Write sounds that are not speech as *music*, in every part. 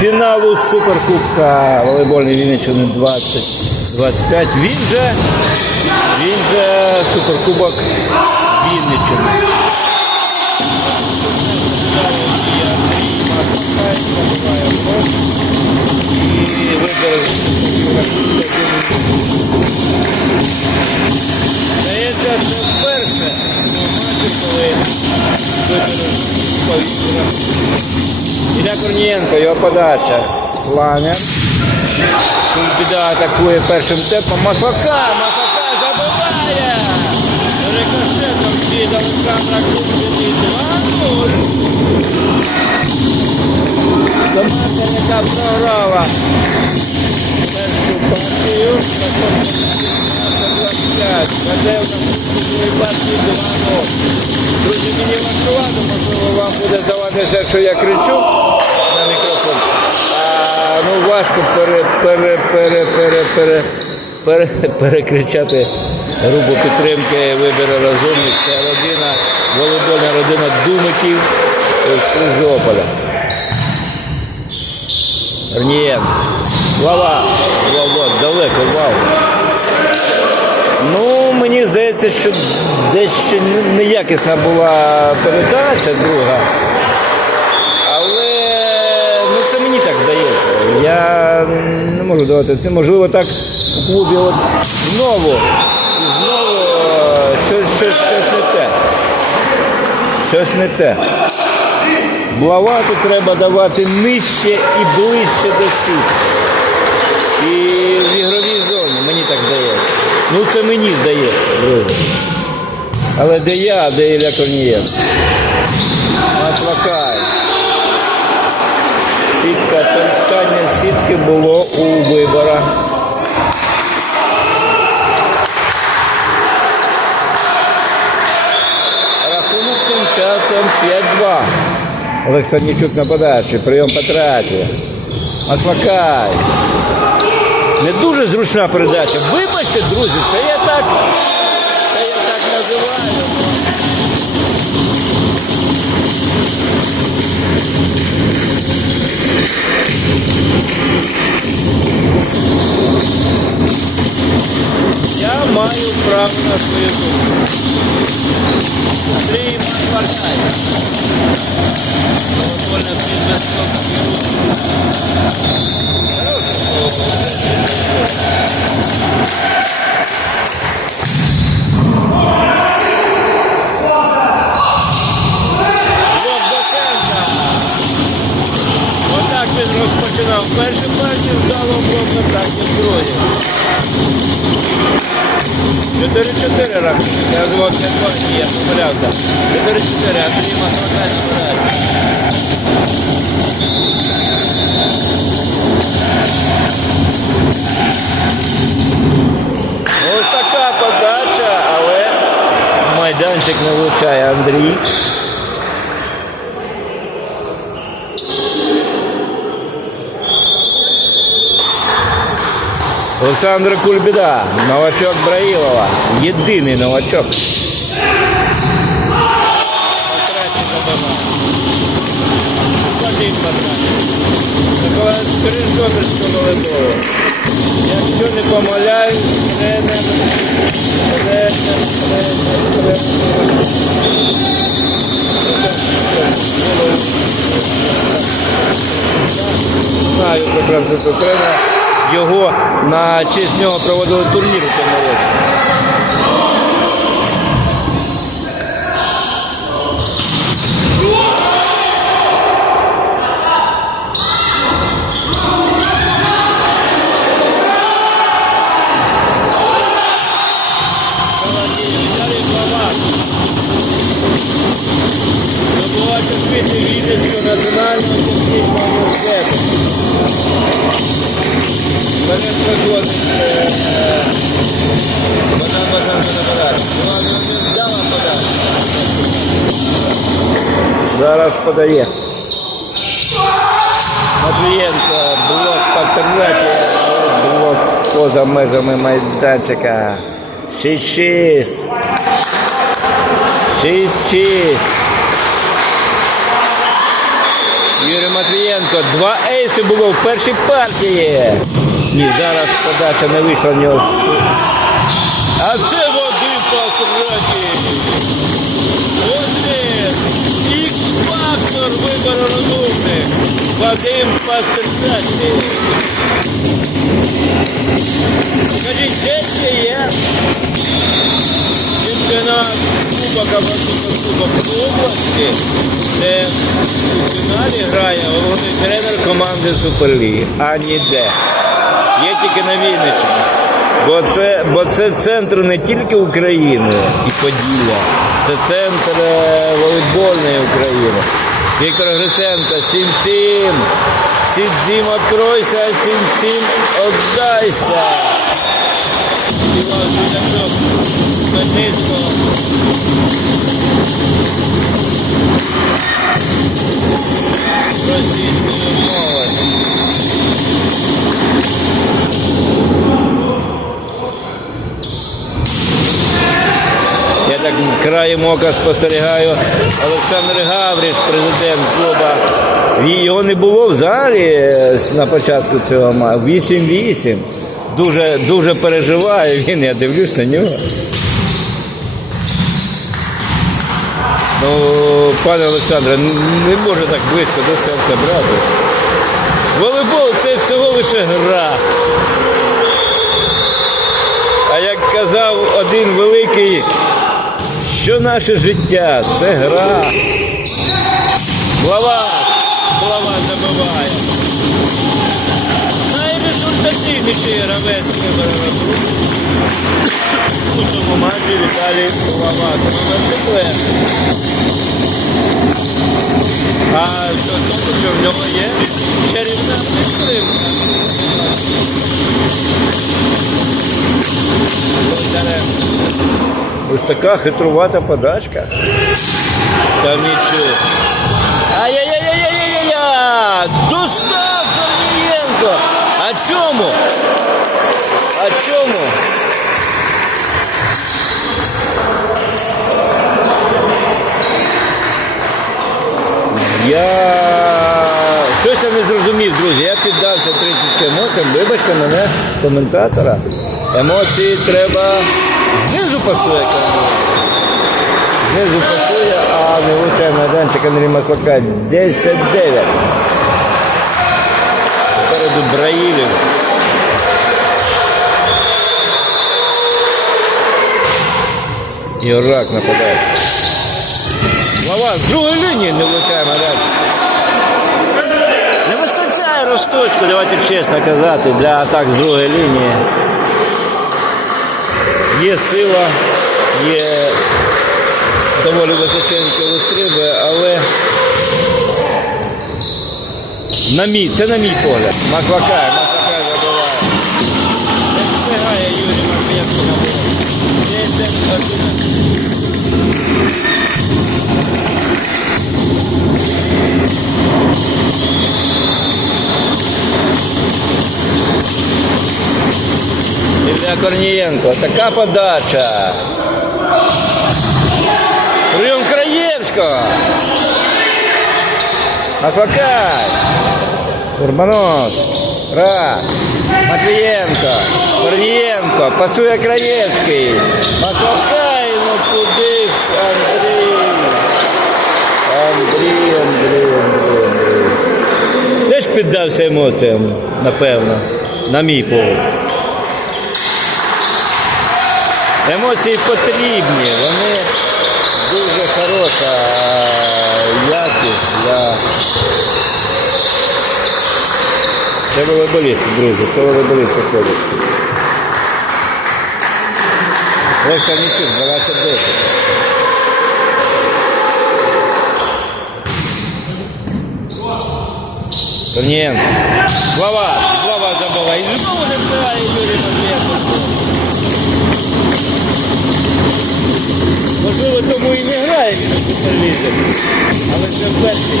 фіналу Суперкубка волейбольної Вінниччини 2025. Він же, він же Суперкубок Вінниччини. І вибере Здається, це вперше коли вибере повітря. Ілля Корнієнко, його подача. Планер. Біда атакує першим темпом. Маслака! Маслака забиває! Рикошетом від Олександра Кубіні 2-0. Команда, яка програла першу партію. Потім 25. Веде в наступній партії 2-0. Друзі, мені важкувато, можливо, вам буде здаватися, що я кричу на мікрофон. А, ну важко пере, пере, пере, пере, пере, пере, перекричати групу підтримки вибори розумних. Це родина, волейбольна родина Думиків з Крижополя. Рнієн. Лава. Лава. Далеко, вау. Ну, мені здається, що дещо неякісна була передача друга. Але ну, це мені так здається. Я не можу давати це. Можливо, так у клубі от знову. Знову е, щось, щось, щось не те. Щось не те. Блавату треба давати нижче і ближче до сітки. І в ігровій зоні, мені так здається. Ну це мені здається, друзі. Але де я, а де Ілля Корнієнко? Маслакай. Сітка, питання сітки було у виборах. Рахунок тим часом 5-2. Олег Станічук на подачі, прийом Патрація. Маслакай. Не дуже зручна передача. Вибачте, друзі, це я так. Це я так називаю. Я маю право на свою думку. Андрій Маслакай. Колокольна підвесток. влучає Андрій. Олександр Кульбіда, новачок Браїлова. Єдиний новачок. Патрачі забиває. Один Патрачі. Миколаїв Скрижгобрського. Якщо не помиляюсь, тренер, тренер, тренер, тренер. Знаю прекрасно цього тренера. Його на честь нього проводили турнір у тому році. Подає. Матвієнко, блок Патернаті, блок поза межами майданчика. 6-6. 6-6. Юрій Матвієнко. Два ейси було в першій партії. Ні, зараз подача не вийшла в нього. А це Вадим Пастраті. Ось він. Ікс-фактор вибору розумних. Вадим Пастраті. Скажіть, де це є? Чемпіонат Кубок або Суперкубок області, де у фіналі грає головний тренер команди Суперліги, а ніде. Є тільки на Вінниччині. Бо це, бо це центр не тільки України і Поділля, це центр е, волейбольної України. Віктор Гриценко, 7-7. 7-7 откройся, 7-7 отдайся. Іван Жулячок з Хмельницького. Російської мови. Так краєм ока спостерігаю. Олександр Гавриш, президент клуба. Його не було в залі е, на початку цього ма- 8-8. Дуже, дуже переживає *laughs* він, я дивлюсь на нього. Ну, пане Олександре, не може так близько до серця брати. Волейбол це всього лише гра. А як казав один великий, що наше життя це гра. Глава, глава забиває. Найрезультативніший гравець у цьому матчі Віталій Глава. А що тому, що в нього є чарівна підтримка. Ось така хитрувата подачка. Там нічого. Ай-яй-яй-яй-яй-яй-яй! Достав Корнієнко! А чому? А чому? Я щось я не зрозумів, друзі. Я піддався 30 емоціям. Вибачте мене, коментатора. Емоції треба знизу пасує камера. Знизу пасує, а не влучає майданчик Андрій Маслака. 10-9. Попереду Браїлів. І Орак нападає. Глава з другої лінії не влучає майданчик. Не вистачає розточку, давайте чесно казати, для атак з другої лінії. Є сила, є доволі височенькі вистріби, але на мій, це на мій погляд. Маслакай, Ілля Корнієнко. Така подача. Прийом Краєвського. Маслакай. Урбанос. Раз. Матвієнко. Корнієнко. Пасує Краєвський. Маслакай. Ну куди ж Андрій. Андрій, Андрій, Андрій, Андрій. Теж піддався емоціям, напевно, на мій погляд. Емоції потрібні, вони дуже хороша якість для. Це волейболісти, друзі, це волейболісти ходять. Легко нічого, 12 10. Корнієнко. Глава, глава забиває. І знову не встигає Юрій Матвієнко. Можливо, тому і не грає він суперлізі. Але це перший.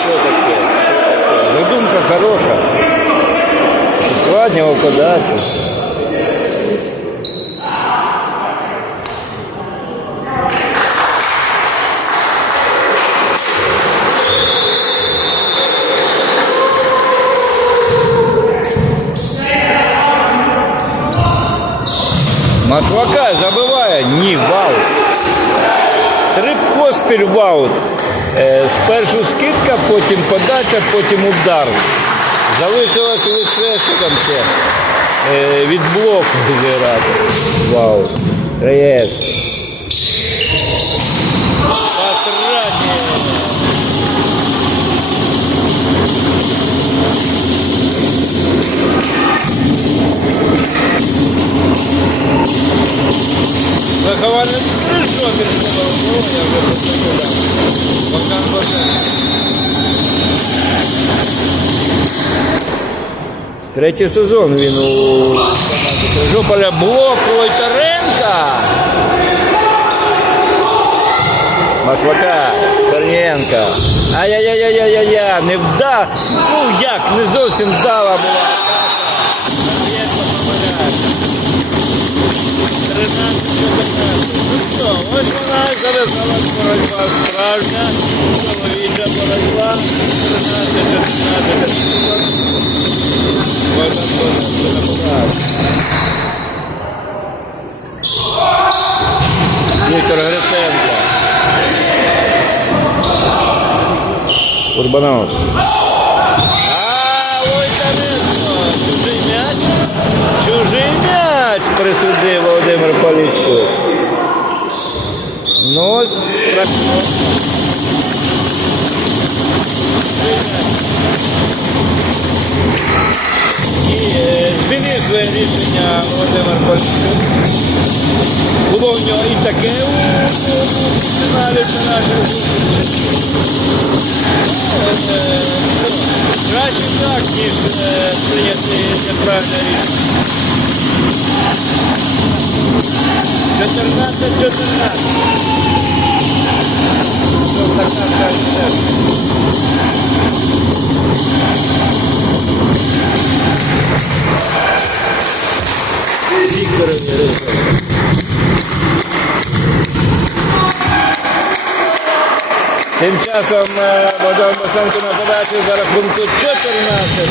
Що таке? Задумка хороша. ускладнював подачу. Маслака забиває. Ні, вау. Три поспіль ваут. Е, Спершу скидка, потім подача, потім удар. Залишилось лише що там ще. Е, Від блоку зіграти. Вау. Раєвський. Потратив. Вже представляв. Богдан Богдан. Третій сезон він у Крижополя. Блок Войтеренка. Маслака, Корнієнка. Ай-яй-яй-яй-яй-яй, не вда. Ну як, не зовсім вдала була Ну що, ось вона зав'язалась боротьба справжня, чоловіча боротьба. 13 14 Богдан Богдан нападає. Віктор Гриценко. Урбанов. Присудив Володимир Поліщук. Ну, ось е, змінив своє рішення Володимир Поліщук. Було в нього і таке у, фіналі наших зустрічей. Е, Краще так, ніж е, прийняти неправильне рішення. 14 14 Що така каже? Вікторові Ризові. Тим часом е, Богдан Босенко на подачу за рахунку 14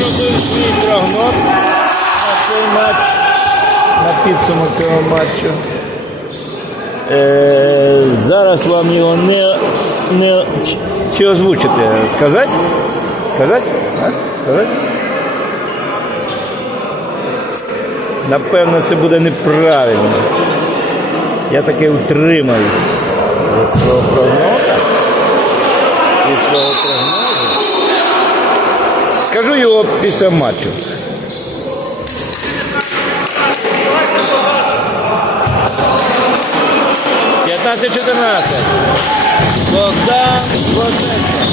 зробив свій прогноз на цей матч, на підсумок цього матчу. Е, зараз вам його не, не чи- чи озвучити. Сказати? Сказати? Сказати? Напевно, це буде неправильно. Я свого прогнозу. Від свого прогнозу. Скажу його після матчу. П'ятнадцять 14 Богдан Лосенко.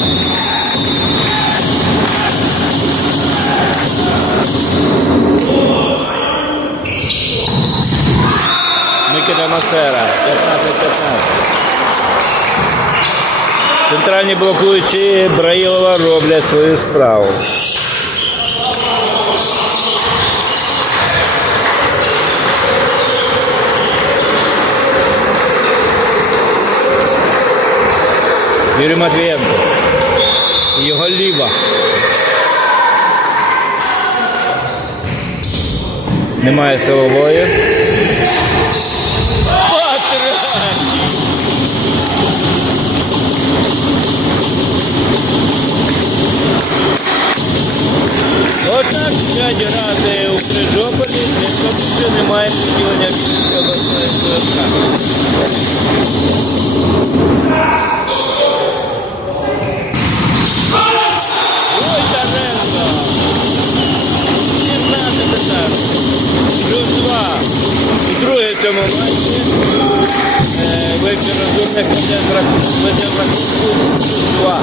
Микита Мацера, 15-15. Центральні блокуючі Браїлова роблять свою справу. Юрій Матвієнко. Його ліва. Немає силової. Отак п'ять грати Рахунку 2.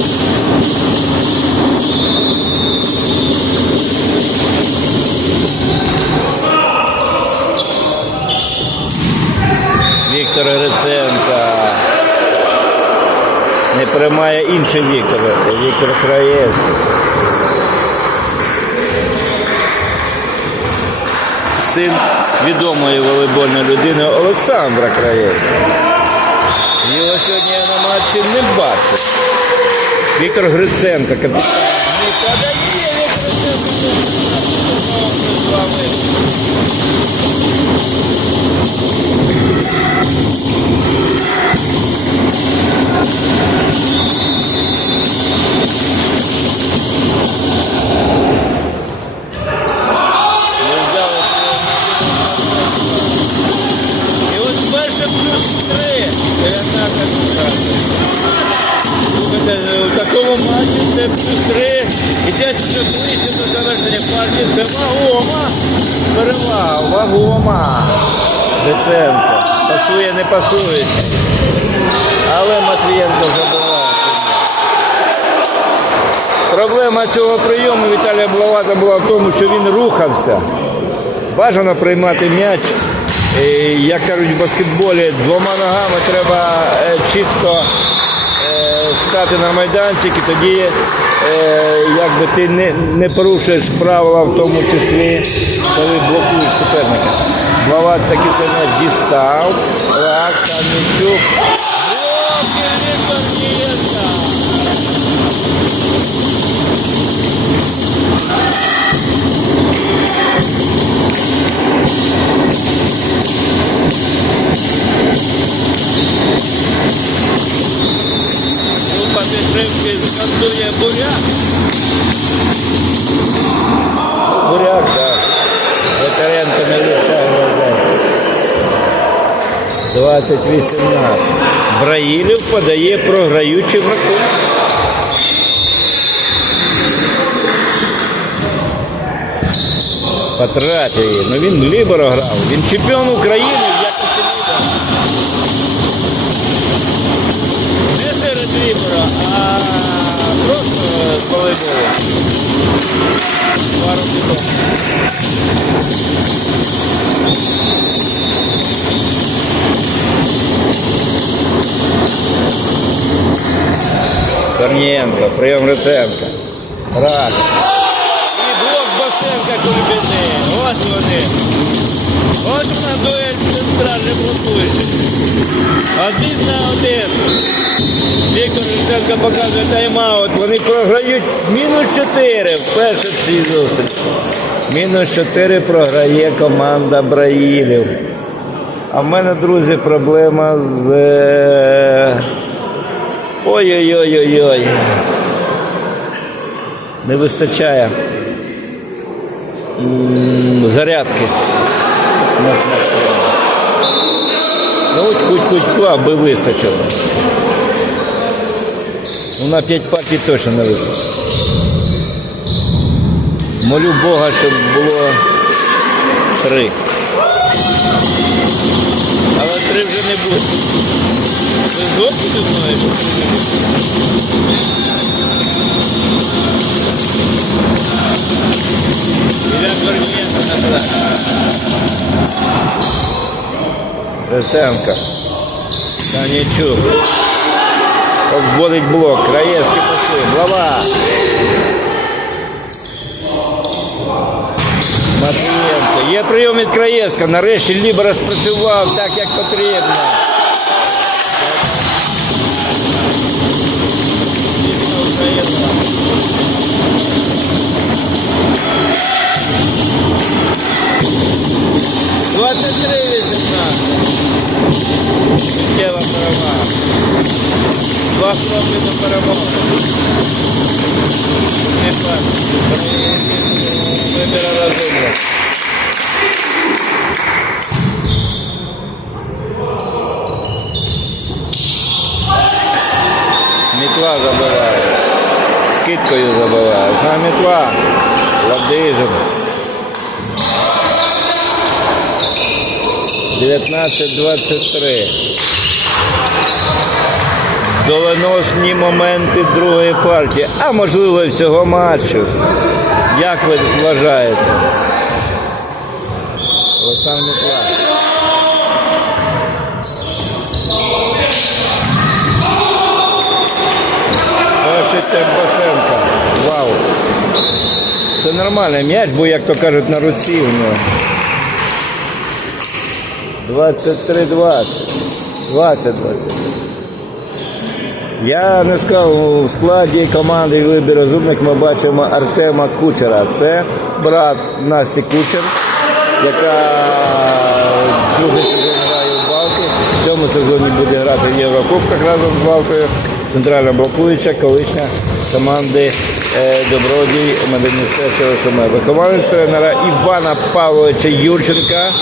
Віктор Гриценко. Не приймає інший Віктор, Віктор Краєвський. Син відомої волейбольної людини Олександра Краєвського. Його сьогодні я на матчі не бачив. Віктор Гриценко. Не подає у такому матчі це плюс 3. І десь вже ближче до завершення партії. Це вагома. Перевага, вагома. Деценко. Пасує, не пасує. Але Матвієнко забуває. Проблема цього прийому Віталія Блавата була в тому, що він рухався. Бажано приймати м'яч. Як кажуть в баскетболі, двома ногами треба е, чітко е, стати на майданчик і тоді е, якби ти не, не порушуєш правила в тому числі, коли блокуєш суперника. Блават таки це м'яч дістав. Так, там Мічук. Блоки від Матвієнка. Група підтримки скандує буряк. Буряк, так. Ветеренко не лиця глаза. 20-18. Браїлів подає програючий в рахунок. Потратив її. Ну він ліберо грав. Він чемпіон України Не серед лібера, а просто з волейболу. Два роки тому. Корнієнко, прийом Гриценка. Рак. І блок Басенка Кульбіни. Ось вони. Ось вона дуель центральний блокуючий. Один на один. Гриценко показує тайм-аут. Вони програють мінус 4 вперше в цій зустрічі. Мінус 4 програє команда Браїлів. А в мене, друзі, проблема з. е, Ой-ой-ой-ой-ой. Не вистачає зарядки. Ну, куть-куть-ку, аби вистачило. Ну, на 5 партій точно не вистачить. Молю Бога, щоб було три. Але три вже не буде. Ви згодні зі мною, що три не буде? Ілля Обводить блок. Краєвський пошли. Глава. Матвієнко. Є прийом від Краєвська. Нарешті Лібера спрацював так, як потрібно. Дійсно, Україна. Двадцять три вісімнадцять. Суттєва перемога. Два кроки до перемоги. Вибір розумно. Мітла забиває. Скидкою забиває. На мітла. Ладижин. 19-23. Доленосні моменти другої партії, а можливо всього матчу. Як ви вважаєте? Олександр Миколаївич. Тербасенко. Вау. Це нормальний м'яч, бо, як то кажуть, на руці у нього. 23-20. 20-20. Я не сказав, у складі команди «Вибір розумник ми бачимо Артема Кучера. Це брат Насті Кучер, яка другий сезон грає в Балті. В цьому сезоні буде грати в Єврокубках разом з Балтою. Центральна блокуюча, колишня команди Добродій Мединістечого СМ. Вихованець тренера Івана Павловича Юрченка.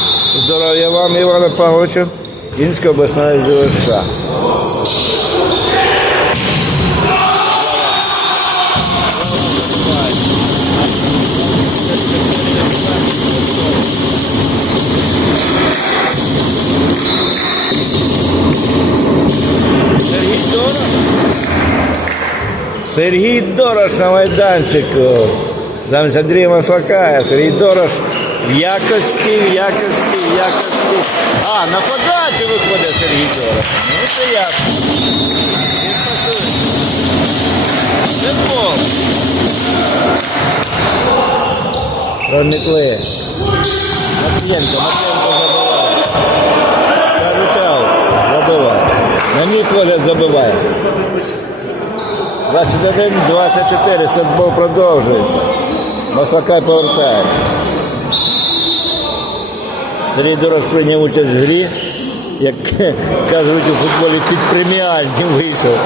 Здоров'я вам, Івана Павловича. Інська обласна ЗВШ. Сергій Дорош. Сергій Дорош на майданчику. Замість Андрія Маслака. Сергій Дорош в якості, в якості, в якості. А, на подачу виходить Сергій Дорош. Ну це ясно. Футбол. Проникли. Матвієнко, Матвієнко забиває. Кажуть. Забиває. На мій погляд забиває. 21-24, футбол продовжується. Масакай повертається. Сергій Дорос прийняв участь в грі, як *laughs* кажуть у футболі під преміальні вийшов.